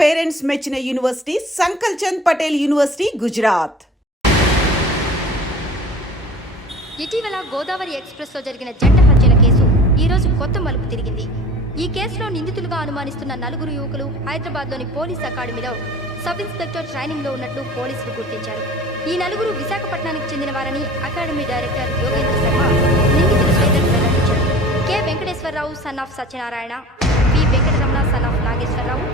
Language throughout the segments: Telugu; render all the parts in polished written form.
పేరెంట్స్ మెచ్చిన యూనివర్సిటీ సంకల్ చంద్ పటేల్ యూనివర్సిటీ గుజరాత్. ఇటీవల గోదావరి ఎక్స్ప్రెస్లో జరిగిన జంట హత్యల కేసు ఈరోజు కొత్త మలుపు తిరిగింది. ఈ కేసులో నిందితులుగా అనుమానిస్తున్న 4 యువకులు హైదరాబాద్లోని పోలీస్ అకాడమీలో సబ్ ఇన్స్పెక్టర్ ట్రైనింగ్లో ఉన్నట్లు పోలీసులు గుర్తించారు. ఈ 4 విశాఖపట్నానికి చెందిన వారని అకాడమీ డైరెక్టర్ యోగేంద్ర శర్మ నిందితుల పేర్లను వెల్లడించారు. K Venkateswararao son of Satyanarayana, P Venkataramana son of Nageswararao,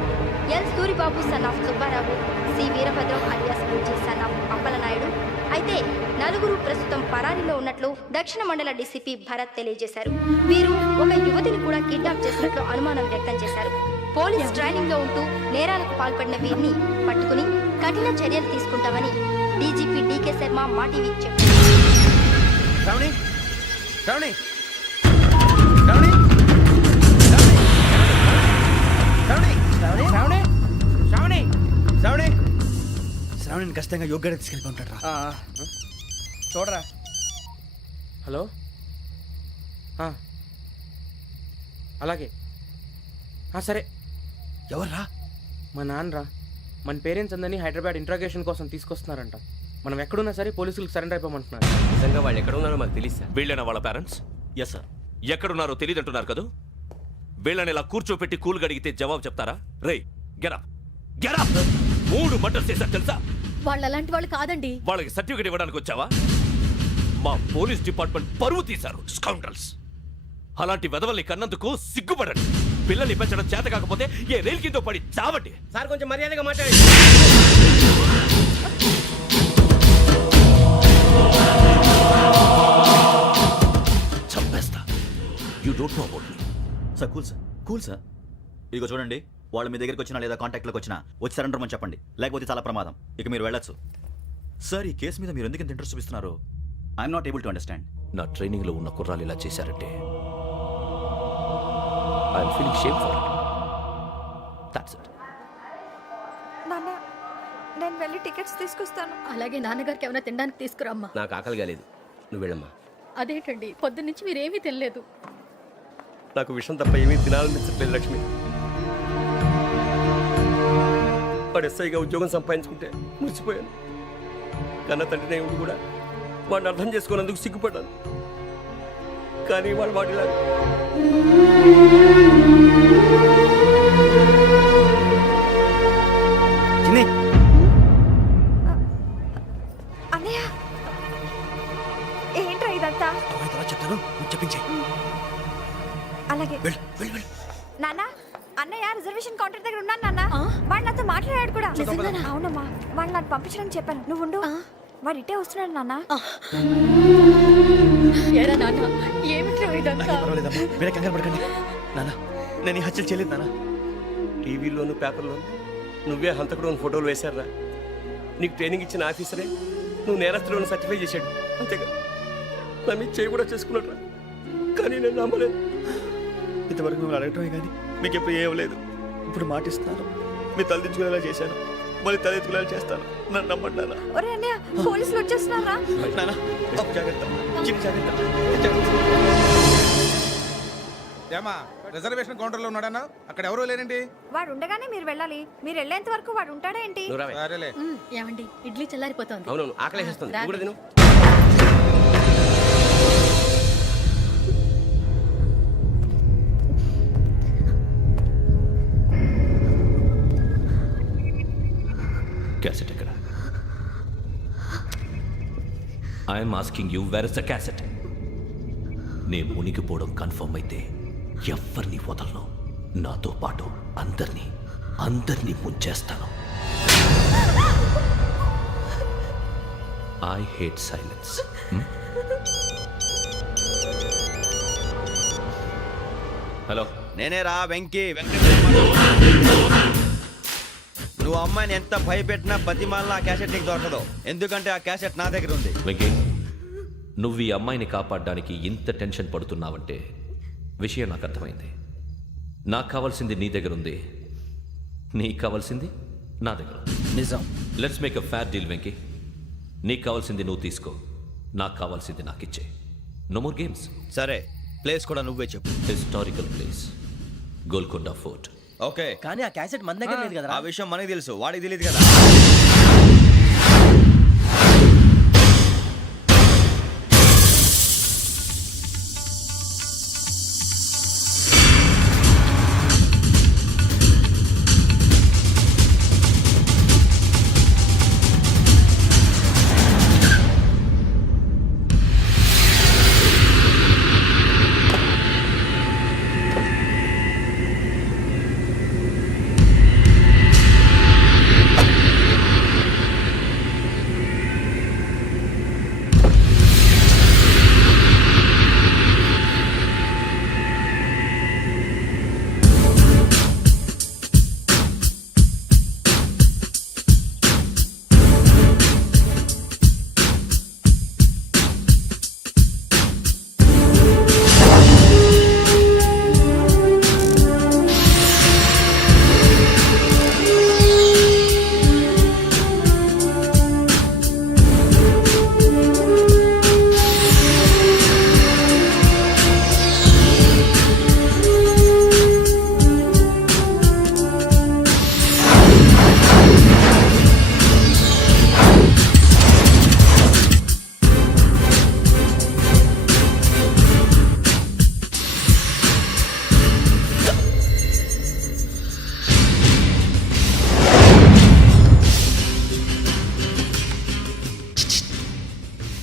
L Suribabu son of Subbarao, C Veerabhadram alias Bujji son of Appalanaidu. అయితే 4 ప్రస్తుతం పరారీలో ఉన్నట్లు దక్షిణ మండల డీసీపీ భరత్ తెలియజేశారు. వీరు ఒక యువతిని కూడా కిడ్నాప్ చేసినట్లు అనుమానం వ్యక్తం చేశారు. పోలీస్ ట్రైనింగ్ లో ఉంటూ నేరాలకు పాల్పడిన వీరిని పట్టుకుని కఠిన చర్యలు తీసుకుంటామని డీజీపీ డీకే శర్మ మా టీవీకి చెప్పారు. శ్రావణిని ఖచ్చితంగా యోగ్యంగా తీసుకెళ్ళిపోతాడు రా. చూడరా. హలో, అలాగే సరే. ఎవర్రా? మా నాన్నరా. మన పేరెంట్స్ అందరినీ హైదరాబాద్ ఇంట్రాగేషన్ కోసం తీసుకొస్తున్నారంట. మనం ఎక్కడున్నా సరే పోలీసులకు సరెండర్ అయిపోమంటున్నారు. నిజంగా వాళ్ళు ఎక్కడ ఉన్నారో మాకు తెలియదు సార్. వీళ్ళైనా వాళ్ళ పేరెంట్స్? Yes sir. ఎక్కడున్నారో తెలియదు అంటున్నారు కదా. వీళ్ళని ఇలా కూర్చోపెట్టి కూల్ గడిగితే జవాబు చెప్తారా? రేయ్ గెటప్ గెటప్. 3 మర్డర్స్ చేశారు తెలుసా? వాళ్ళు అలాంటి వాళ్ళు కాదండి. వాళ్ళకి సర్టిఫికేట్ ఇవ్వడానికి వచ్చావా? మా పోలీస్ డిపార్ట్మెంట్ పరువు తీశారు స్కౌండ్రల్స్. అలాంటి వెధవల్ని కన్నందుకు సిగ్గుపడండి. పిల్లల్ని పెంచడం చేత కాకపోతే ఏ రైలు కింద పడి చావండి. సార్ కొంచెం మర్యాదగా మాట్లాడండి. చంపేస్తా. You don't know about me. Sir cool sir. ఇదిగో చూడండి, వాళ్ళు మీ దగ్గరికి వచ్చినా లేదా కాంటాక్ట్లోకి వచ్చినా వచ్చి సరెండర్ అని చెప్పండి, లేకపోతే చాలా ప్రమాదం. ఇక మీరు వెళ్ళొచ్చు. సార్, ఈ కేసు మీద మీరు ఎందుకు ఇంత ఇంట్రెస్ట్ చూపిస్తున్నారు? I'm not able to understand. నా ట్రైనింగ్ లో ఉన్న కుర్రాలు ఇలా చేశారంటే I'm feeling shame for it. That's it. నాన్న, నేను వెళ్ళి టికెట్స్ తీసుకొస్తాను. అలాగే నాన్నగారికి ఏమైనా తినడానికి తీసుకురామ్మా. నాకు ఆకలి కాలేదు, నువ్వు వెళ్ళమ్మా. అదేంటండి, పొద్దున్నుంచి మీరేమీ తినలేదు. నాకు విషయం తప్ప ఏమీ తినాలనిపించట్లేదు లక్ష్మి. వాడు ఎస్ఐగా ఉద్యోగం సంపాదించుకుంటే మురిసిపోయాను. కన్న తండ్రినే ఉండి కూడా వాడిని అర్థం చేసుకున్నందుకు సిగ్గుపడ్డాను. కానీ వాడు వాడిలా అన్నయ్య, ఏంట్రా ఇదంతా? చెప్తాను, చెప్పించే. అలాగే నాన్న. అన్నయ్య రిజర్వేషన్ కౌంటర్ దగ్గర ఉన్నాను నాన్న. వాడు నాతో మాట్లాడాడు కూడా. అవునమ్మా, వాడు నాకు పంపించడానికి చెప్పాను. నువ్వు ఉండు, వాడు ఇటే వస్తున్నాడు నాన్న. ఏరా నాన్న, ఏమిట్రా ఇదంతా? మీరే కంగారు పడకండి నాన్న. నేను ఈ హత్యలు చేయలేదు నాన్న. టీవీలోను పేపర్లోను నువ్వే హంతకుడు ఫోటోలు వేశారా? నీకు ట్రైనింగ్ ఇచ్చిన ఆఫీసరే నువ్వు నేరస్తులను సర్టిఫై చేశాడు. అంతేగా నా మీద చేయి కూడా చేసుకున్నట్రా. కానీ నేను నమ్మలేదు. ఇంతవరకు మిమ్మల్ని అడగటమే కానీ మీకు ఎప్పుడు ఏమలేదు. ఇప్పుడు మాటిస్తున్నాను, మీరు తలదించుకునేలా చేశాను, మళ్ళీ తలెత్తుకునేలా చేస్తాను. నన్ను నమ్మండి నాన్న. ఒరే అన్నయ్య, పోలీసులు వచ్చేస్తున్నారా? నాన్న జాగ్రత్త, చిన్న జాగ్రత్త. ఏమా రిజర్వేషన్ కౌంటర్ లో ఉన్నాడన్నా? అక్కడ ఎవరూ లేనండి. వాడు ఉండగానే మీరు వెళ్ళాలి. మీరు వెళ్ళేంత వరకు వాడు ఉంటాడా ఏంటి? సరేలే. ఏమండి, ఇడ్లీ చల్లారిపోతోంది. అవునవును, ఆకలేస్తుంది. నువ్వు కూడా తిను. క్యాసెట్ ఎక్కడ? I'm asking you, where is the cassette? నేను మునిగిపోవడం కన్ఫర్మ్ అయితే ఎవరిని వదలను. నాతో పాటు అందరినీ ముంచేస్తాను. I hate silence. హలో, నేనేరా వెంకీ. నువ్వు అమ్మాయిని ఎంత భయపెట్టినా బతిమాలినా ఆ క్యాసెట్ నీకు దొరకదు. ఎందుకంటే ఆ క్యాసెట్ నా దగ్గర ఉంది. వెంకీ, నువ్వు ఈ అమ్మాయిని కాపాడడానికి ఇంత టెన్షన్ పడుతున్నావంటే విషయం నాకు అర్థమైంది. నాకు కావాల్సింది నీ దగ్గర ఉంది, నీకు కావాల్సింది నా దగ్గర. నిజం. Let's make a fair deal Venky. నీకు కావాల్సింది నువ్వు తీసుకో, నాకు కావాల్సింది నాకు ఇచ్చే. No more games. సరే, ప్లేస్ కూడా నువ్వే చెప్పు. Historical place, Golconda fort. Okay కానీ ఆ క్యాసెట్ మన దగ్గర లేదు కదా. ఆ విషయం మనకి తెలుసు, వాడికి తెలియదు కదా.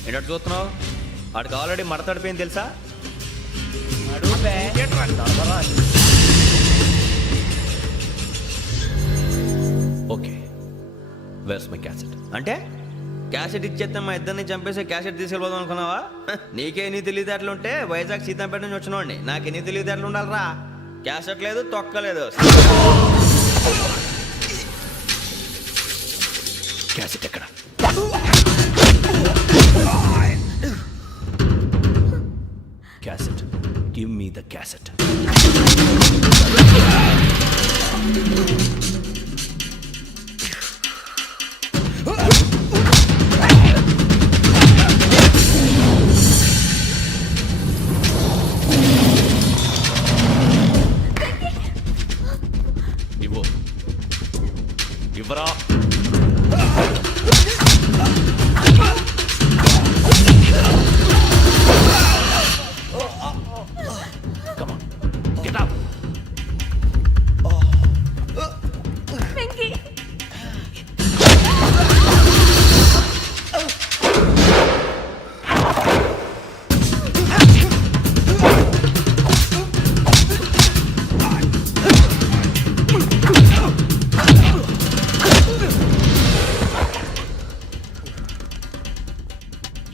ఏంటంటే చూస్తున్నావు, వాడికి ఆల్రెడీ మడతడిపోయింది తెలుసా. Okay, where's my cassette? అంటే క్యాసెట్ ఇచ్చేస్తే మా ఇద్దరిని చంపేసి క్యాసెట్ తీసుకెళ్ళిపోదాం అనుకున్నావా? నీకే ఎన్ని తెలివితేటలు ఉంటే వైజాగ్ సీతంపేట నుంచి వచ్చినవాడిని, నాకు ఎన్ని తెలివితేటలు ఉండాలిరా. క్యాసెట్ లేదు, తొక్కలేదు. క్యాసెట్ ఎక్కడ? Cassette, give me the cassette. ఇవ్వు, ఇవ్వరా. Come on, get up.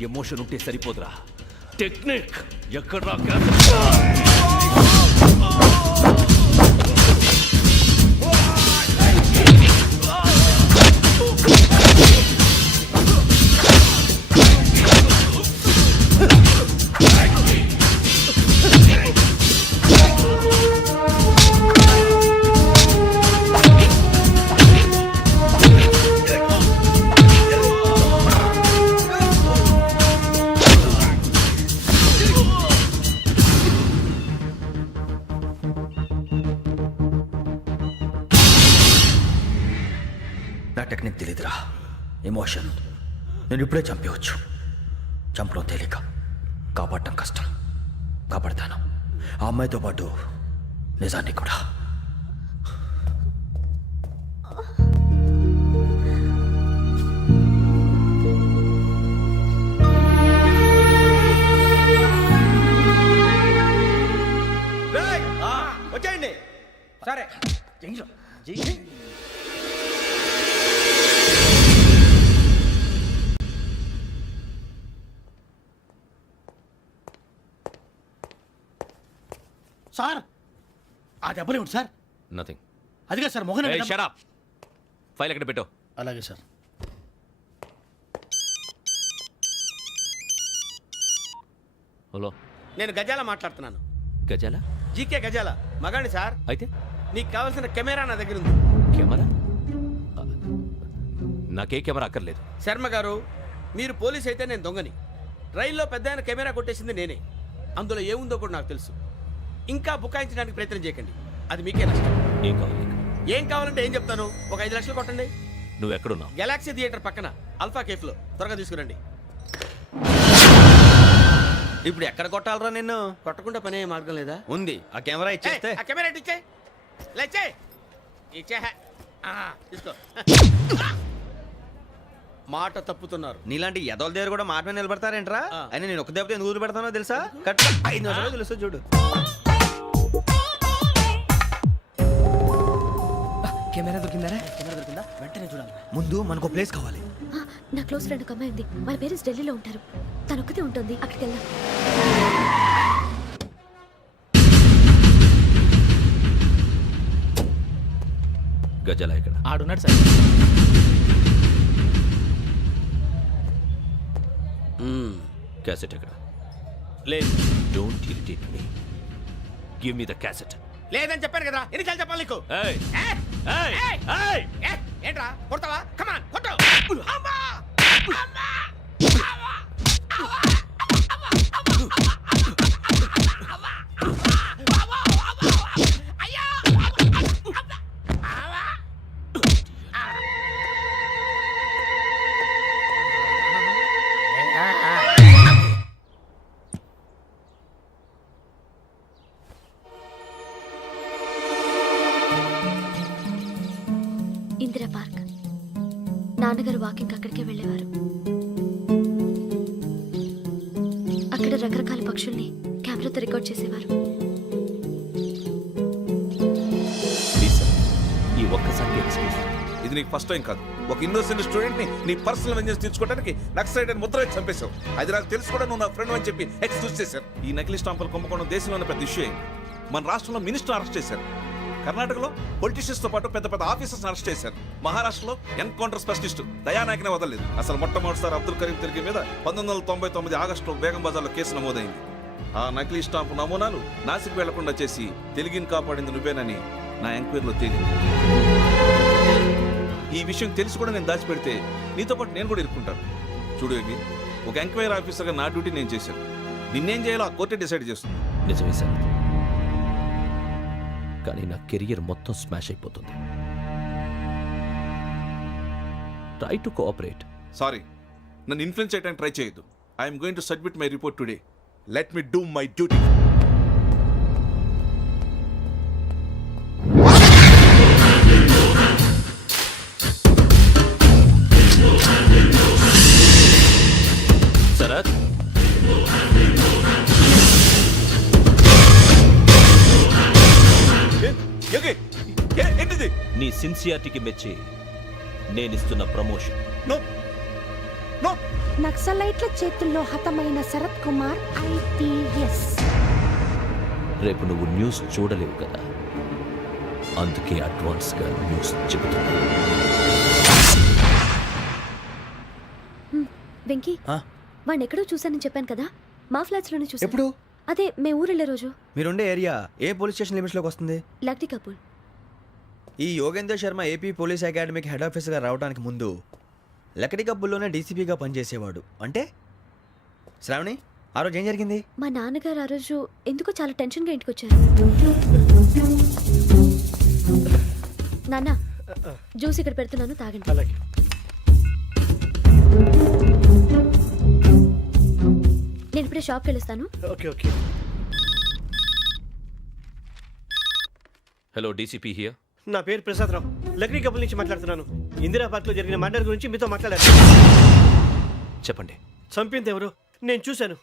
Emotion ఉంటే సరిపోదురా, టెక్నిక్ ఎక్కడ్రా? నా టెక్నిక్ తెలీదురా, ఎమోషన్. నేను ఇప్పుడే చంపేవచ్చు. చంపడం తేలిక, కాపాడటం కష్టం. కాపాడతాను ఆ అమ్మాయితో పాటు నిజాన్ని కూడా. వచ్చేయండి. సరే, సార్ ఆ దెబ్బలు ఏమిటి సార్? నథింగ్. అదిగా సార్ మొహన్ షట్ అప్. ఫైల్ ఎక్కడ పెట్టు? అలాగే సార్. హలో, నేను గజాల మాట్లాడుతున్నాను. గజాల? జీకే గజాల మగాండి సార్. అయితే నీకు కావాల్సిన కెమెరా నా దగ్గర ఉంది. కెమెరా? నాకే కెమెరా అక్కర్లేదు. శర్మ గారు, మీరు పోలీస్ అయితే నేను దొంగని. రైల్లో పెద్ద ఆయన కెమెరా కొట్టేసింది నేనే. అందులో ఏముందో కూడా నాకు తెలుసు. ఇంకా బుకాయించడానికి ప్రయత్నం చేయకండి, అది మీకే నష్టం. ఏం కావాలి నీకు? ఏం కావాలంటే ఏం చెప్తాను, ఒక 5 లక్షలు కొట్టండి. నువ్వు ఎక్కడున్నావు? గెలాక్సీ థియేటర్ పక్కన అల్ఫా కేఫ్ లో, త్వరగా తీసుకురండి. ఇప్పుడు ఎక్కడ కొట్టాలరా నిన్ను? కొట్టకుండా పనే మార్గం లేదా? ఉంది, ఆ కెమెరా ఇచ్చేస్తే. ఆ కెమెరా ఇచ్చే లేచే ఇచ్చే తీసుకో. మాట తప్పుతున్నారు. నీలాంటి ఎదల దగ్గర కూడా మాట మీద నిలబడతారేంట్రా? ఆ. అయినా నేను ఒక దెబ్బతో ఎందుకు పెడతానో తెలుసా? కట్ 5 నిమిషాలు తెలుసు చూడు. కెమెరా దొరికిందా? వెంటనే చూడాలి. ముందు మనకు ప్లేస్ కావాలి. నా క్లోజ్ ఫ్రెండ్ ఒక అమ్మాయి ఉంది. వాళ్ళ పేరెంట్స్ ఢిల్లీలో ఉంటారు. తను ఒక్కతే ఉంటుంది. అక్కడికి వెళ్దాం. గజల ఇక్కడ ఆడున్నాడు సార్. క్యాసెట్ ఎక్కడ? లేదు don't irritate me. Give me the cassette. లేదని చెప్పాను కదా, ఎన్నిసార్లు చెప్పాలి నీకు? ఏయ్ ఏయ్! ఏయ్ ఏయ్! ఏయ్ ఏయ్! ఏంట్రా కొడతావా? కమాన్ కొట్టు. అమ్మా! అమ్మా! ఇందిరా పార్క్. నాన్నగారు వాకింగ్ అక్కడికే వెళ్ళేవారు. అక్కడ రకరకాల పక్షుల్ని కెమెరాతో రికార్డ్ చేసేవారు. ప్లీజ్ సార్, ఈ ఒక్కసారి ఎక్స్క్యూజ్. ఇది నీకు ఫస్ట్ టైం కాదు. ఒక ఇన్నోసెంట్ స్టూడెంట్ ని నీ పర్సనల్ వెంజెన్స్ తీర్చుకోవడానికి నక్సలైట్ అని ముద్ర వేసి చంపేశావు. అది నాకు తెలుసు కూడా నువ్వు నా ఫ్రెండ్ అని చెప్పి ఎక్స్క్యూజ్ చేశారు. ఈ నకిలీ స్టాంపులు కుంభకోణం దేశంలోనే పెద్ద ఇష్యూ అయింది. మన రాష్ట్రంలో మినిస్టర్ అరెస్ట్ చేశారు. కర్ణాటకలో పొలిటీషియన్స్ తో పాటు పెద్ద పెద్ద ఆఫీసర్స్ అరెస్ట్ చేశారు. మహారాష్ట్రలో ఎన్కౌంటర్ స్పెషలిస్ట్ దయానాయకనే వదలలేదు. అసలు మొట్టమొదటిసారి అబ్దుల్ కరీం తిరిగి మీద 1999 ఆగస్టులో బేగం బజార్లో కేసు నమోదైంది. ఆ నకిలీ స్టాంపు నమూనాలు నాసిక్ వెళ్లకుండా చేసి తెలుగుని కాపాడింది నువ్వేనని నా ఎంక్వైరీలో తేలింది. ఈ విషయం తెలిసి కూడా నేను దాచిపెడితే నీతో పాటు నేను కూడా ఇరుక్కుంటాను. చూడు యోగి, ఒక ఎంక్వైరీ ఆఫీసర్గా నా డ్యూటీ నేను చేశాను. నిన్నేం చేయాలో ఆ కోర్టే డిసైడ్ చేస్తుంది. నిజమే సార్, కానీ నా కెరియర్ మొత్తం స్మాష్ అయిపోతుంది. Try to cooperate. సారీ, నన్ను ఇన్ఫ్లుయెన్స్ చేయడానికి ట్రై చేయొద్దు. I'm going to submit my report today. Let me do my duty. Sarath, ఏంటిది? నీ సిన్సియారిటీకి మెచ్చి నేనిస్తున్న ప్రమోషన్. No no. నక్సలైట్ల చేతుల్లో హతమైన శరత్ కుమార్ IPS. రేపు నువ్వు న్యూస్ చూడలేవు కదా, అందుకే అడ్వాన్స్గా న్యూస్ చెబుతున్నా. వెంకీ, వాడిని ఎక్కడో చూశానని చెప్పాను కదా, మా ఫ్లాట్స్ లోనే చూసాను. ఎప్పుడు? అదే మేము ఊరెళ్ళే రోజు. మీరుండే ఏరియా ఏ పోలీస్ స్టేషన్ లిమిట్స్ లోకి వస్తుంది? లక్టీ కపూల్. ఈ యోగేందర్ శర్మ ఏపీ పోలీస్ అకాడమీకి హెడ్ ఆఫీసర్గా రావడానికి ముందు లకడి కబ్బుల్లోనే డీసీపీగా పనిచేసేవాడు. అంటే శ్రావణి, ఆ రోజు ఏం జరిగింది? మా నాన్నగారు ఆ రోజు ఎందుకో చాలా టెన్షన్గా ఇంటికి వచ్చారు. నాన్న, జ్యూస్ ఇక్కడ పెడుతున్నాను, తాగండి. అలాగే. నేను ఇప్పుడే షాప్కి వెళ్ళొస్తాను. Okay okay. Hello, DCP here. నా పేరు ప్రసాదరావు, లక్డీ కపుల్ నుంచి మాట్లాడుతున్నాను. ఇందిరా పార్క్ లో జరిగిన మర్డర్ గురించి మీతో మాట్లాడారు. చెప్పండి. చంపింది ఎవరు? నేను చూశాను.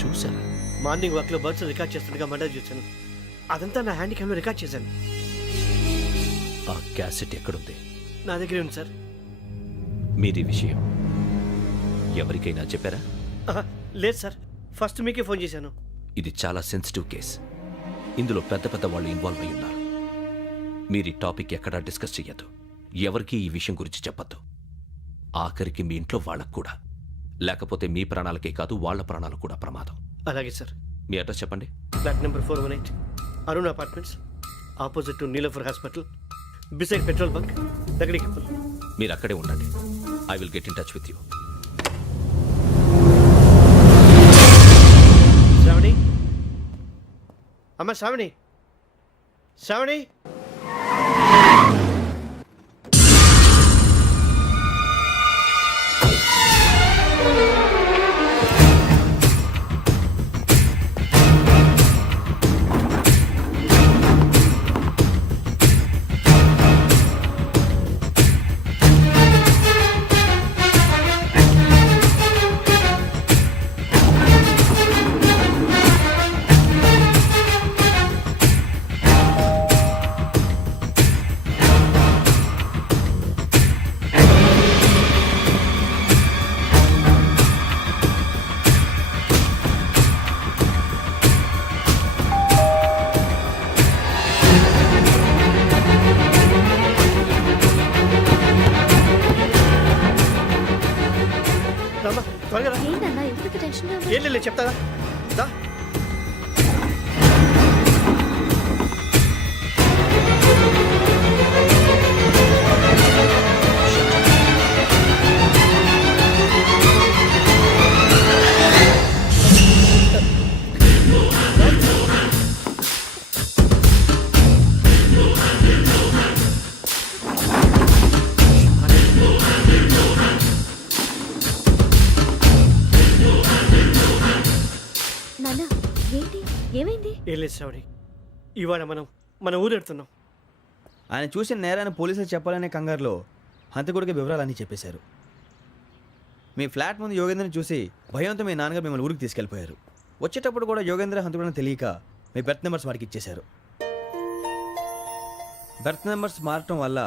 చూసారా? మార్నింగ్ వాక్ లో బర్డ్స్ రికార్డ్ చేస్తుండగా మర్డర్ చూశాను. అదంతా నా హ్యాండ్ క్యామ్ లో రికార్డ్ చేశాను. ఆ క్యాసెట్ ఎక్కడుంది? నా దగ్గరే ఉంది సార్. మీది విషయం ఎవరికైనా చెప్పారా? లేదు సార్, ఫస్ట్ మీకే ఫోన్ చేశాను. ఇది చాలా సెన్సిటివ్ కేస్. ఇందులో పెద్ద పెద్ద వాళ్ళు ఇన్వాల్వ్ అయి ఉన్నారు. మీరు ఈ టాపిక్ ఎక్కడా డిస్కస్ చెయ్యొద్దు. ఎవరికి ఈ విషయం గురించి చెప్పొద్దు. ఆఖరికి మీ ఇంట్లో వాళ్ళకు కూడా. లేకపోతే మీ ప్రాణాలకే కాదు, వాళ్ళ ప్రాణాలు కూడా ప్రమాదం. అలాగే సార్. మీ అడ్రస్ చెప్పండి. Flat number 418, Arun apartments, opposite to Niloufer hospital, beside petrol bunk, Lakdikapul. మీరు అక్కడే ఉండండి. I will get in touch with you. Sravani, అమ్మ శ్రావణి, శ్రావణి త్వరగా రా. ఏంటన్నా ఎందుకు టెన్షన్ ఏం లేదు చెప్తాదా దా. నాన్న ఏంటి ఏమైంది? ఏం లేదు శ్రావణి, ఇవాళ మనం మన ఊరు వెళ్తున్నాం. ఆయన చూసిన నేరాన్ని పోలీసులు చెప్పాలనే కంగారులో హంతకుడికి వివరాలన్నీ చెప్పేశారు. మీ ఫ్లాట్ ముందు యోగేంద్రని చూసి భయంతో మీ నాన్నగారు మిమ్మల్ని ఊరికి తీసుకెళ్ళిపోయారు. వచ్చేటప్పుడు కూడా యోగేంద్ర హంతకుడని తెలియక మీ బెర్త్ నెంబర్స్ వారికి ఇచ్చేశారు. బెర్త్ నెంబర్స్ మారటం వల్ల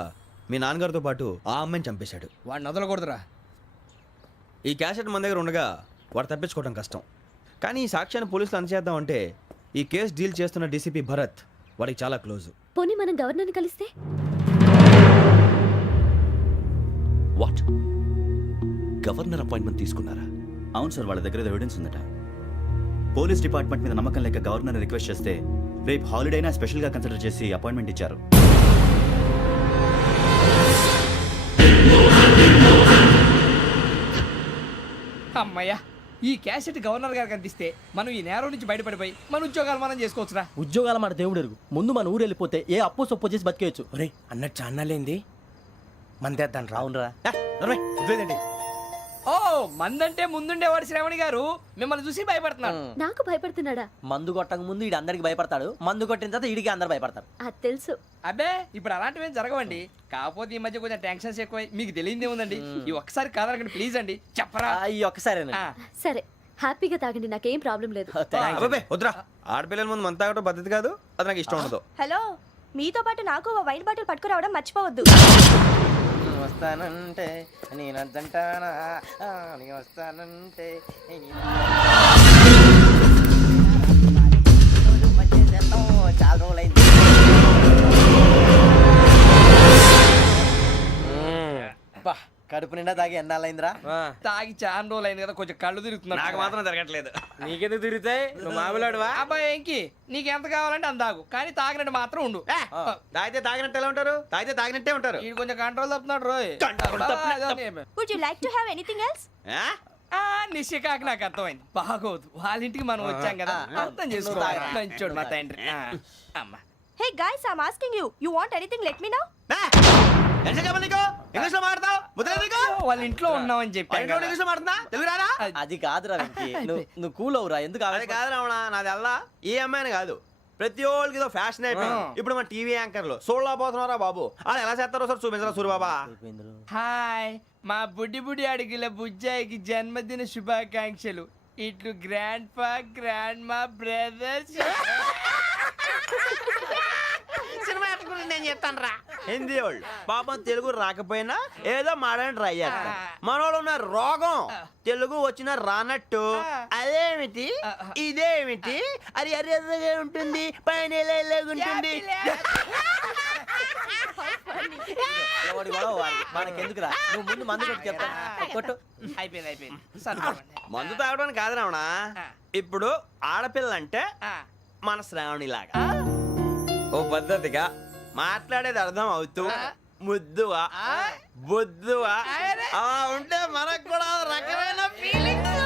మీ నాన్నగారితో పాటు ఆ అమ్మాయిని చంపేశాడు. వాడిని వదలకూడదురా. ఈ క్యాసెట్ మన దగ్గర ఉండగా వాడు తప్పించుకోవడం కష్టం. కానీ ఈ సాక్ష్యాన్ని పోలీసులు అందజేద్దామంటే ఈ కేసు డీల్ చేస్తున్న డీసీపీ భరత్ వాడికి చాలా క్లోజు. పోనీ మనం గవర్నర్ని కలిస్తే? వాట్? గవర్నర్ అపాయింట్మెంట్ తీసుకున్నారా? అవును సార్, వాళ్ళ దగ్గర ఎవిడెన్స్ ఉందట. పోలీస్ డిపార్ట్మెంట్ మీద నమ్మకం లేక గవర్నర్ రిక్వెస్ట్ చేస్తే రేపు హాలిడేనా స్పెషల్గా కన్సిడర్ చేసి అపాయింట్మెంట్ ఇచ్చారు. అమ్మయ్యా, ఈ క్యాసెట్ గవర్నర్ గారికి అందిస్తే మనం ఈ నేరం నుంచి బయటపడిపోయి మన ఉద్యోగాలు మనం చేసుకోవచ్చురా. ఉద్యోగాల మాట దేవుడు ఎరుగు. ముందు మన ఊరు వెళ్ళిపోతే ఏ అప్పు సొప్పు చేసి బతికేయచ్చు. ఒరే అన్నట్టు చాన్నాలేంది మందేద్దాను రా. అవునరా? వదిలేదండి. ఓ మందంటే ముందుండేవాడు శ్రావణి గారు మిమ్మల్ని చూసి భయపడుతున్నాడు. నాకు భయపడుతున్నాడా? మందు కొట్టక ముందు ఈడు అందరికి భయపడతాడు, మందు కొట్టిన తర్వాత ఈడికి అందరు భయపడతారు. అది తెలుసు. అబ్బే ఇప్పుడు అలాంటివి ఏం జరగవండి. కాకపోతే ఈ మధ్య కొంచెం టెన్షన్స్ ఎక్కువ, మీకు తెలియదే ఉందండి. ఈ ఒక్కసారి కాదనకండి ప్లీజ్ అండి, చెప్పరా. ఈ ఒక్కసారి సరే హ్యాపీగా తాగండి, నాకేం ప్రాబ్లం లేదు. అబ్బే వద్దురా, ఆడపిల్లల ముందు మంత తాగడం పద్ధతి కాదు, అది నాకు ఇష్టం ఉండదు. హలో, మీతో పాటు నాకు ఓ వైన్ బాటిల్ పట్టుకురావడం మర్చిపోవద్దు. వస్తానంటే నేనంటానా, వస్తానంటే చాలా రోజులైంది. కడుపు నిండా తాగి ఎన్నాళ్ళైందిరా? తాగి చాలా రోజులు అయింది కదా, కొంచెం కళ్ళు తిరుగుతున్నా. నాకు మాత్రం జరగట్లేదు. నీకెందుకు తిరుగుతాయి? నువ్వు మామిలాడువా? అబ్బాయి ఏంకి నీకు ఎంత కావాలంటే అంత తాగు, కానీ తాగినట్టు మాత్రం ఉండు. తాగితే తాగినట్టు ఎలా ఉంటారు? తాగితే తాగినట్టే ఉంటారు. వీడు కొంచెం కంట్రోల్ తప్పుతున్నాడు రోయ్. Would you like to have anything else? నిశ్చికాకి నాకు అర్థమైంది. బాగోదు, వాళ్ళ ఇంటికి మనం వచ్చాం కదా, అర్థం చేసుకోవాలి. మంచోడు మా తండ్రి. అమ్మా hey guys, I am asking you, you want anything let me know. English లో మాడతావు? వాళ్ళ ఇంట్లో ఉన్నామని చెప్పాను. ఇంగ్లీష్ లో మాడుతున్నా? తెలుగు రారా? అది కాదురా వెంకీ, నువ్వు కూల్ అవురా. ఎందుకు అదే కాదు రావణ, నాది అల్లా ఏ అమ్మాయిని కాదు, ప్రతి ఒళ్ళకి ఏదో ఫ్యాషన్ అయిపోయింది. ఇప్పుడు మన టీవీ యాంకర్లు సోళ్ళ పోతున్నారా బాబు, అది ఎలా చేస్తారో సార్ చూపించరా సూరిబాబా. హాయ్, మా బుడ్డి బుడ్డి అడిగిల బుజ్జాయికి జన్మదిన శుభాకాంక్షలు. ఇట్లు గ్రాండ్ ఫా గ్రాండ్ మా బ్రదర్స్. సినిమా గురించి నేను చెప్తాను రా. హిందీ వాళ్ళు పాపం తెలుగు రాకపోయినా ఏదో మాడని ట్రై చేస్తారు. మనోళ్ళు ఉన్న రోగం తెలుగు వచ్చిన రానట్టు అదేమిటి ఇదేమిటి అది అర్యగా ఉంటుంది, పైన ఉంటుంది. మనకెందుకురా, నువ్వు ముందు మందు కొట్టి చెప్తా. కొట్టు. అయిపోయింది. మందు తాగడానికి కాదు రావణ, ఇప్పుడు ఆడపిల్ల అంటే మన శ్రావణి లాగా ఓ పద్ధతిగా మాట్లాడేది అర్థం అవుతూ ముద్దువా బొద్దువా అలా ఉంటే మనకు కూడా రకమైన ఫీలింగ్స్.